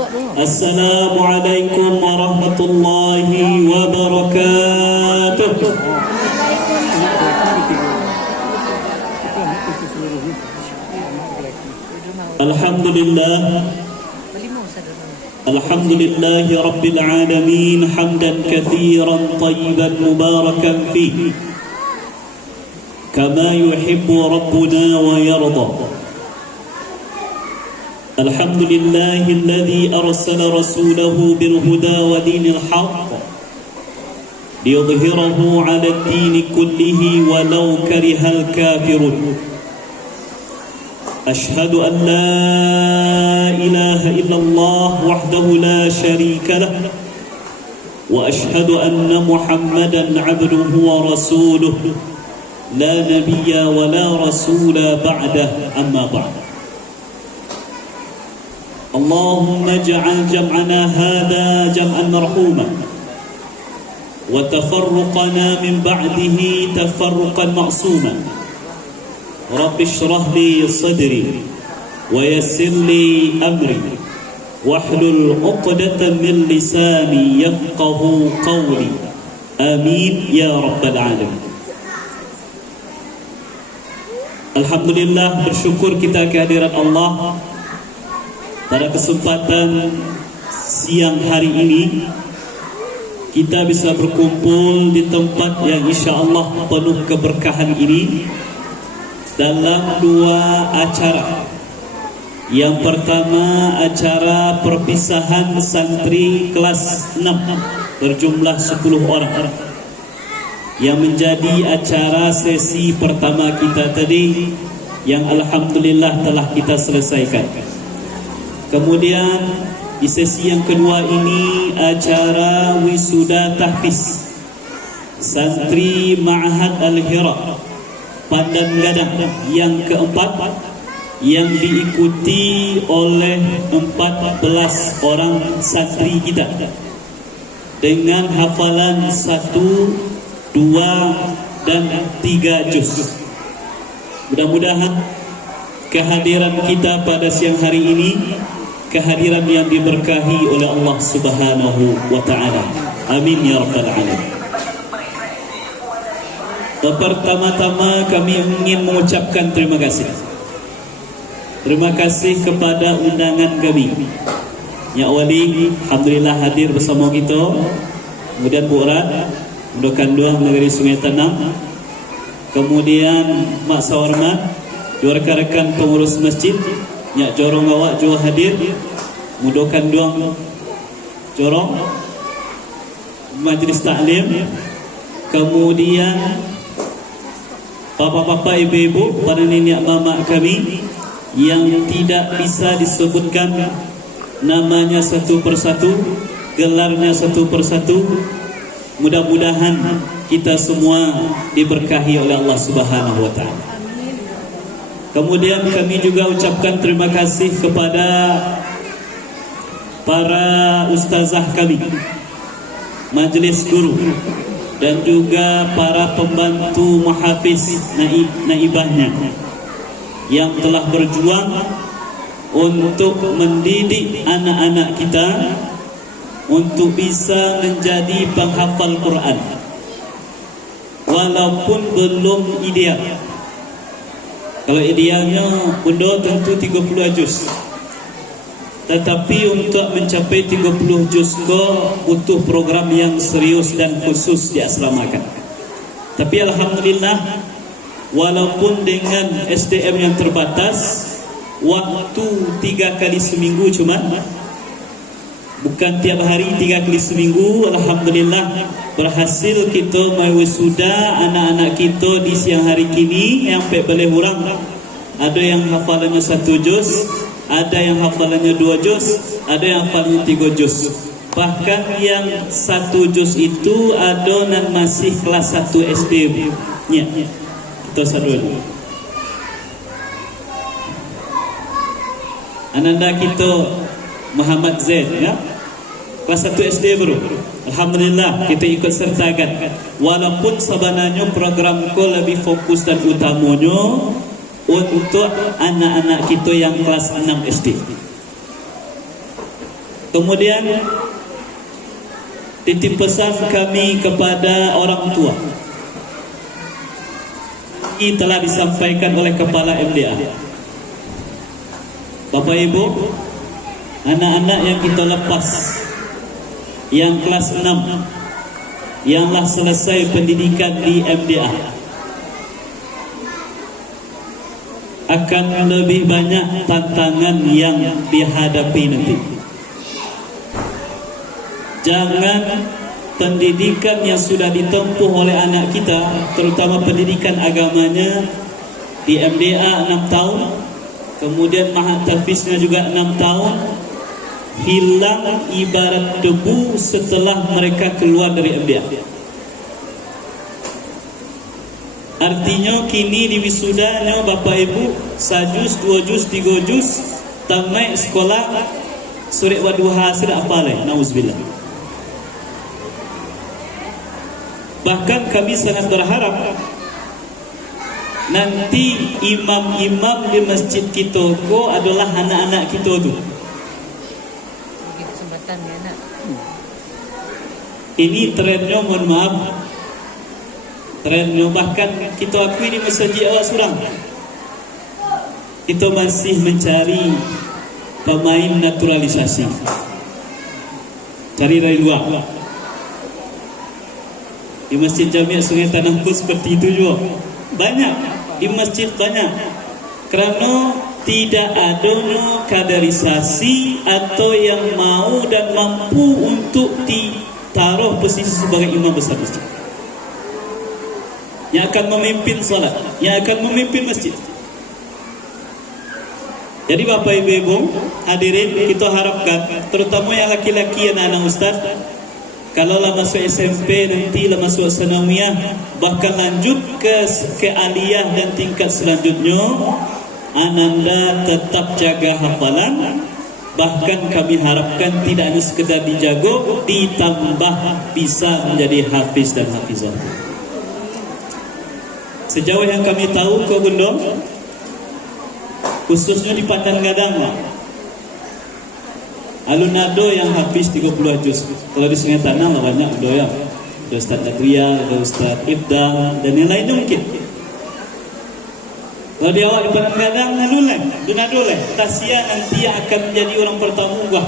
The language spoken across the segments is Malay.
Assalamualaikum warahmatullahi wabarakatuh. Alhamdulillah, alhamdulillahi rabbil alamin, hamdan kathiran tayyiban mubarakan fihi kama yuhibbu rabbuna wa yarda. Alhamdulillahilladzi arsala rasulahu bil huda wa dinil haqq liyudhhirahu 'ala ad-din kullihi walau karihal kafirun. Ashhadu an la ilaha illallah wahdahu la sharika lah wa ashhadu anna Muhammadan 'abduhu wa rasuluhu la nabiyya wa la rasula ba'dah, amma ba'd. Allahumma ij'al jam'ana hadha jam'an marhuma wa tafarruqana min ba'dihi tafarruqan ma'suma. Rabbi shrah li sadri wa yassir li amri wahlul 'uqdatan min lisani yafqahu qawli. Amin ya rabbal alamin. Alhamdulillah, bersyukur kita kehadirat Allah pada kesempatan siang hari ini kita bisa berkumpul di tempat yang insya-Allah penuh keberkahan ini dalam dua acara. Yang pertama, acara perpisahan santri kelas 6 berjumlah 10 orang yang menjadi acara sesi pertama kita tadi yang alhamdulillah telah kita selesaikan. Kemudian di sesi yang kedua ini acara wisuda tahfiz santri Ma'had Al-Hira Pandan Gadang yang keempat yang diikuti oleh 14 orang santri kita dengan hafalan 1, 2 dan 3 juz. Mudah-mudahan kehadiran kita pada siang hari ini kehadiran yang diberkahi oleh Allah Subhanahu wa taala. Amin ya rabbal alamin. Pertama-tama kami ingin mengucapkan terima kasih. Terima kasih kepada undangan kami. Nyak Wali alhamdulillah hadir bersama kita. Kemudian Bu Rat Mudokan Dua Negeri Sungai Tanam. Kemudian Mak Sawarmat, dua rekan-rekan pengurus masjid, Nyak Jorong awak juga hadir. Mudokan Dua Jorong Majlis Taklim. Kemudian Bapak-bapak, ibu-ibu, para nenek mama kami yang tidak bisa disebutkan namanya satu persatu, gelarnya satu persatu. Mudah-mudahan kita semua diberkahi oleh Allah Subhanahu wa taala. Kemudian kami juga ucapkan terima kasih kepada para ustazah kami, majelis guru, dan juga para pembantu muhafiz naibahnya yang telah berjuang untuk mendidik anak-anak kita untuk bisa menjadi penghafal Quran walaupun belum ideal. Kalau idealnya bunda tentu 30 juz, tetapi untuk mencapai 30 juz butuh program yang serius dan khusus diasramakan. Tapi alhamdulillah, walaupun dengan SDM yang terbatas, waktu 3 kali seminggu cuma, bukan tiap hari, 3 kali seminggu, alhamdulillah berhasil kita mewisuda anak-anak kita di siang hari kini yang boleh kurang. Ada yang hafalannya 1 juz, ada yang hafalannya 2 juz, ada yang hafalannya 3 juz. Bahkan yang 1 juz itu ada dan masih kelas 1 SD. Ya, kita sadul. Ananda kita Muhammad Zaid, ya, kelas 1 SD bro. Alhamdulillah kita ikut sertakan. Walaupun sebenarnya programku lebih fokus dan utamanya untuk anak-anak kita yang kelas 6 SD. Kemudian titip pesan kami kepada orang tua. Ini telah disampaikan oleh Kepala MDA. Bapak Ibu, anak-anak yang kita lepas, yang kelas 6, yang selesai pendidikan di MDA, akan lebih banyak tantangan yang dihadapi nanti. Jangan pendidikan yang sudah ditempuh oleh anak kita, terutama pendidikan agamanya di MDA 6 tahun, kemudian Mahat Tafiznya juga 6 tahun, hilang ibarat debu setelah mereka keluar dari MDA. Artinya kini di wisudanya Bapak Ibu, sajus, 2 juz, 3 juz, tamat sekolah surat waduha sudah apa leh, nauzubillah. Bahkan kami sangat berharap nanti imam-imam di masjid kita ko adalah anak-anak kita tu. Bagi kesempatan ya nak. Ini trennya, mohon maaf, trennya bahkan kita akui di masjid awak surang, kita masih mencari pemain naturalisasi, cari dari luar. Di Masjid Jamiah Sungai Tanahku seperti itu juga banyak, di masjid banyak, kerana tidak adanya kaderisasi atau yang mau dan mampu untuk ditaruh posisi sebagai imam besar masjid, yang akan memimpin salat, yang akan memimpin masjid. Jadi Bapak Ibu hadirin, kita harapkan terutama yang laki-laki, anak-anak ustaz, kalau lah masuk SMP nanti lah masuk sanawiyah, bahkan lanjut ke aliyah dan tingkat selanjutnya, ananda tetap jaga hafalan. Bahkan kami harapkan tidak hanya sekedar dijaga, ditambah bisa menjadi hafiz dan hafizah. Sejauh yang kami tahu Ko Bundong, khususnya di Pandan Gadang, alun-ado yang habis 30 juz. Kalau di Sungai Tanah lah banyak udah ya. Ada Ustaz Nadria, ada Ustaz Ibda, dan yang lainnya mungkin. Kalau di awak di Pandan Gadang, alun-ado lah. Tasya nanti akan menjadi orang pertama ubah.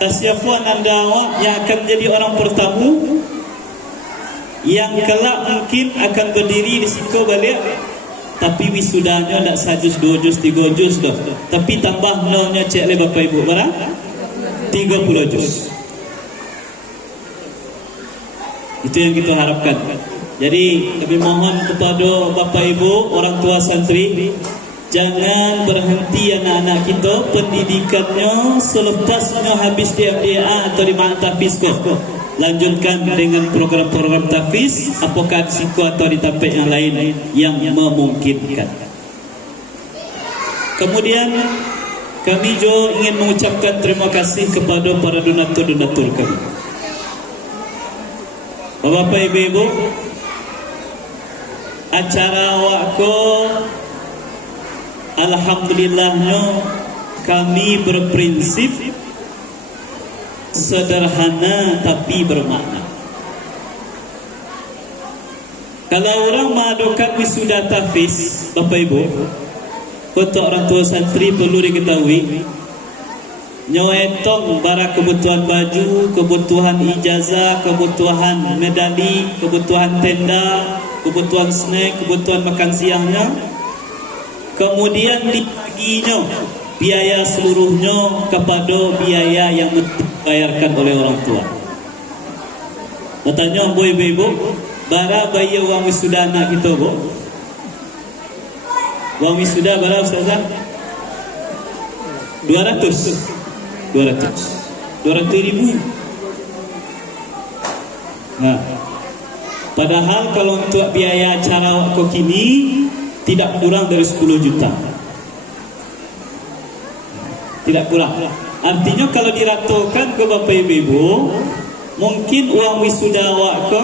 Tasya puan anda awak yang akan menjadi orang pertama, yang kelak mungkin akan berdiri di situ balik. Tapi wisudanya tak sajus 2 juz, 3 juz dah. Tapi tambah nolnya cek le Bapak Ibu berapa? 30 juz. Itu yang kita harapkan. Jadi kami mohon kepada Bapak Ibu, orang tua santri, jangan berhenti anak-anak kita pendidikannya selepasnya habis di MDA atau di Mahat Tafiz. Lanjutkan dengan program-program tafiz, apakah di Siko atau di tempat yang lain yang memungkinkan. Kemudian kami juga ingin mengucapkan terima kasih kepada para donatur-donatur kami. Bapak Ibu, acara waktu alhamdulillahnya kami berprinsip sederhana tapi bermakna. Kalau orang mengadakan wisuda tafiz, Bapak Ibu, untuk orang tua santri perlu diketahui, nyawetong barang kebutuhan baju, kebutuhan ijazah, kebutuhan medali, kebutuhan tenda, kebutuhan snack, kebutuhan makan siangnya, kemudian dibaginya biaya seluruhnya kepada biaya yang dibayarkan oleh orang tua. Bertanya Bu Ibu, bara bayar wang wisuda anak kita Bu? Wang wisuda bara Ustazah? 200.000. Nah, padahal kalau untuk biaya acara waktu kini tidak kurang dari 10 juta. Tidak kurang. Artinya kalau diratakan ke Bapak Ibu, mungkin uang wisuda waktu,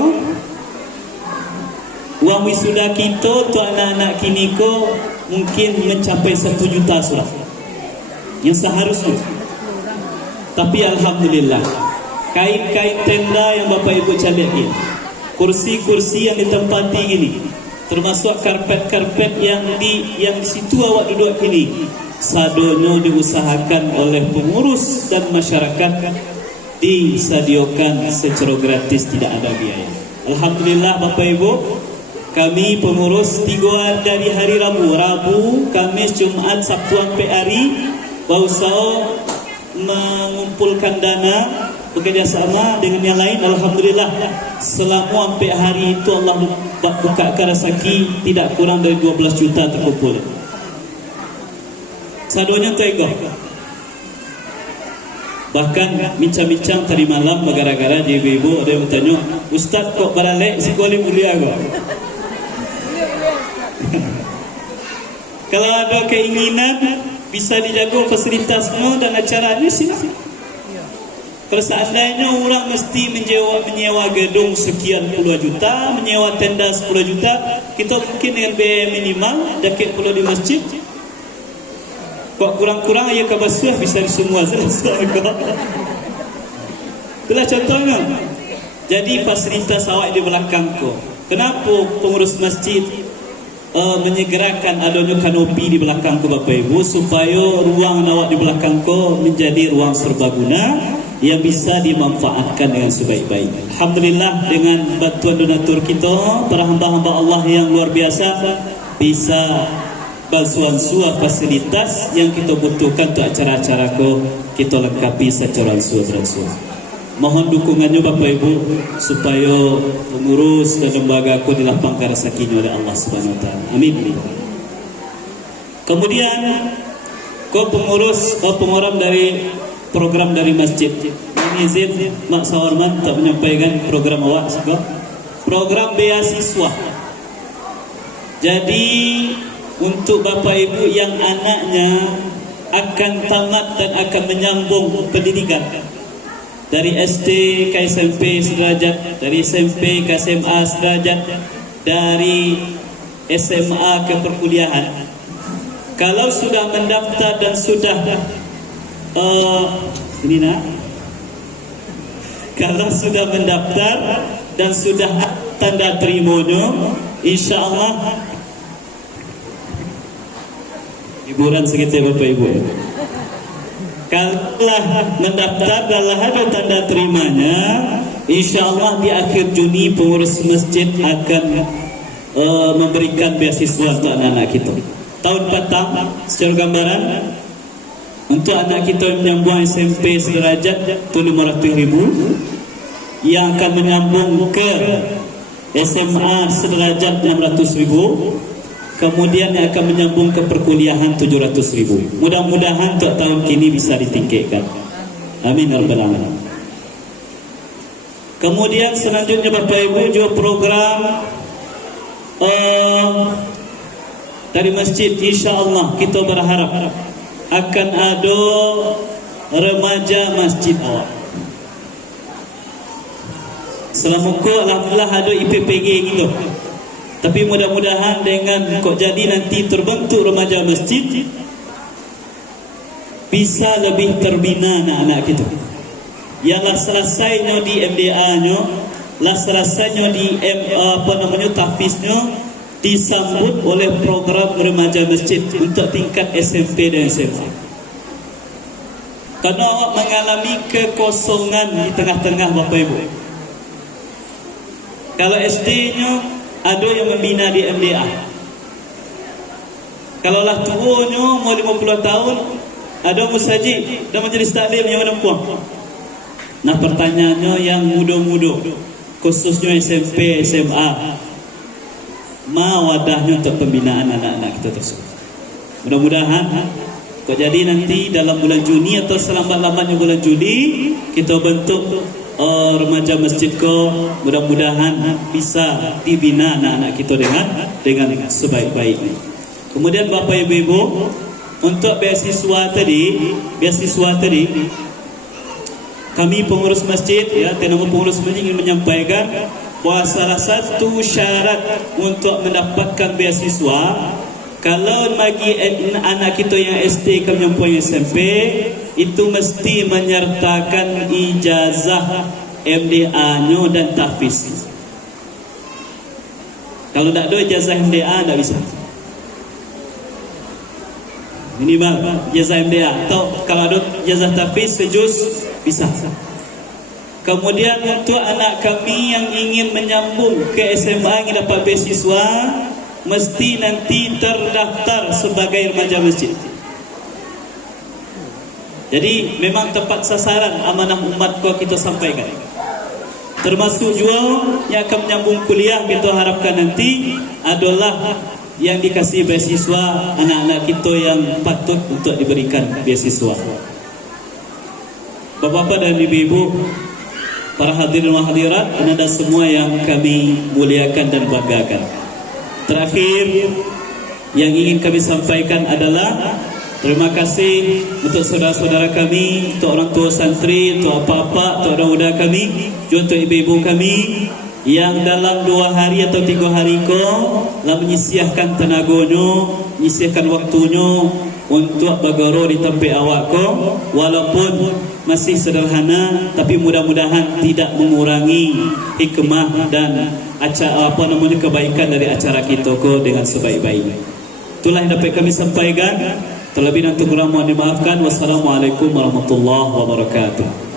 uang wisuda kita untuk anak-anak kini ko mungkin mencapai 1 juta surah. Yang seharusnya Tapi alhamdulillah, kain-kain tenda yang Bapak Ibu lihat ini, kursi-kursi yang ditempati ini, termasuk karpet-karpet yang di situ awak duduk ini, sadonyo diusahakan oleh pengurus dan masyarakat, disediakan secara gratis, tidak ada biaya. Alhamdulillah Bapak Ibu, kami pengurus 3 hari dari hari Rabu, Kamis, Jumaat, Sabtu sampai hari berusaha mengumpulkan dana bekerjasama dengan yang lain. Alhamdulillah selama sampai hari itu Allah bukakan rezeki tidak kurang dari 12 juta terkumpul. Sadonya tega. Bahkan bincang-bincang tadi malam gara-gara ibu-ibu ada yang bertanya, Ustaz kok baralek sekolah mulia kok? Kalau ada keinginan bisa dijaga fasilitasnya dan acaranya, silakan. Kalau seandainya orang mesti menyewa gedung sekian puluh juta, menyewa tenda 10 juta, kita mungkin dengan biaya minimal jaket pula di masjid. Kok kurang-kurang ayah kabasuh bisa di semua selesai kok. Itulah contohnya. Jadi fasilitas awak di belakang kau. Kenapa pengurus masjid menyegerakan adanya kanopi di belakang kau Bapak Ibu, supaya ruang awak di belakang kau menjadi ruang serbaguna yang bisa dimanfaatkan dengan sebaik-baik. Alhamdulillah dengan bantuan donatur kita, para hamba-hamba Allah yang luar biasa, bisa bansuan-suah fasilitas yang kita butuhkan untuk acara-acara kita lengkapi secara suah. Mohon dukungannya Bapak Ibu supaya pengurus dan lembaga aku dilapangkan rezekinya oleh Allah Subhanahu Wa Taala. Amin. Kemudian pengurus pengoram dari program dari masjid. Ini izin Mak Sawarman tak menyampaikan program awak juga. Program beasiswa. Jadi untuk Bapak Ibu yang anaknya akan tamat dan akan menyambung pendidikan dari SD ke SMP sederajat, dari SMP ke SMA sederajat, dari SMA ke perkuliahan. Kalau sudah mendaftar dan sudah kalau sudah mendaftar dan sudah tanda terimanya, insya-Allah hiburan segitu Bapak Ibu. Kalau mendaftar dan ada tanda terimanya, insya-Allah di akhir Juni pengurus masjid akan memberikan beasiswa untuk anak-anak kita. Tahun petang secara gambaran untuk anak kita menyambung SMP sederajat itu 500.000, yang akan menyambung ke SMA sederajat 600.000, kemudian yang akan menyambung ke perkuliahan 700.000. Mudah-mudahan untuk tahun kini bisa ditingkatkan. Amin ya rabbal alamin. Kemudian selanjutnya Bapak Ibu juga program dari masjid, insya-Allah kita berharap akan ada remaja masjid awak. Selama alhamdulillah ada IPPG gitu. Tapi mudah-mudahan dengan kok jadi nanti terbentuk remaja masjid, bisa lebih terbina anak-anak kita. Yang selesainya di MDA-nya, selesainya di tahfiznya, disambut oleh program remaja masjid untuk tingkat SMP dan SMA. Karena awak mengalami kekosongan di tengah-tengah Bapak Ibu. Kalau SD-nya ada yang membina di MDA. Kalau lah tuanya mau 50 tahun, ada musajid dan majelis taklim yang menempuh. Nah pertanyaannya yang muda-muda, khususnya SMP, SMA, wadahnya untuk pembinaan anak-anak kita tersebut. Mudah-mudahan kok jadi nanti dalam bulan Juni atau selambat-lambatnya bulan Juli kita bentuk remaja masjid ko, mudah-mudahan bisa dibina anak-anak kita dengan sebaik-baiknya. Kemudian Bapak Ibu, untuk beasiswa tadi kami pengurus masjid nama pengurus masjid ingin menyampaikan bahawa salah satu syarat untuk mendapatkan beasiswa, kalau bagi anak kita yang SD ke menyampai SMP, itu mesti menyertakan ijazah MDA-nya dan tahfiz. Kalau tak ada ijazah MDA tak bisa. Minimal ijazah MDA atau kalau ada ijazah tahfiz sejuz bisa. Kemudian untuk anak kami yang ingin menyambung ke SMA yang dapat beasiswa, mesti nanti terdaftar sebagai remaja masjid. Jadi memang tepat sasaran amanah umat kau kita sampaikan. Termasuk juga yang akan menyambung kuliah kita harapkan nanti adalah yang dikasih beasiswa anak-anak kita yang patut untuk diberikan beasiswa. Bapak-bapak dan ibu-ibu, para hadirin dan hadirat, anda semua yang kami muliakan dan banggakan. Terakhir yang ingin kami sampaikan adalah terima kasih untuk saudara-saudara kami, untuk orang tua santri, untuk apa-apa, untuk orang muda kami, juga untuk ibu-ibu kami yang dalam 2 hari atau 3 hari ko telah menyisiahkan tenaganya, menyisiahkan waktunya untuk berguru di tempat awak ko, walaupun masih sederhana, tapi mudah-mudahan tidak mengurangi hikmah dan kebaikan dari acara kita ko dengan sebaik-baiknya. Itulah yang dapat kami sampaikan. Terlebih dan kurang mohon dimaafkan. Wassalamualaikum warahmatullahi wabarakatuh.